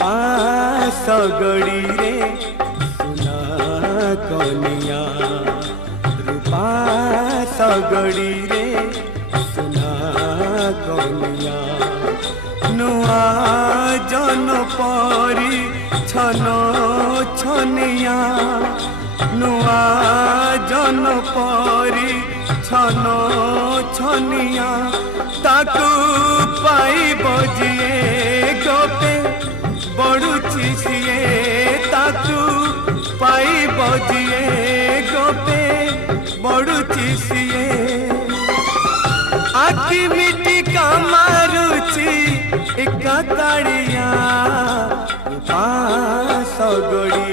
रूपा सगड़ी रे सुना कनिया रूपा सगड़ी रे सुना कनिया नुआ जन परी छन छनिया नुआ जन परी छन छनिया ताकू पाई बजिए गोपे बड़ुची सिए ताकू पाई बजिए गोपे बड़ुची सिए आखि मिटी का मारुची एक ताड़िया रूपा सगड़ी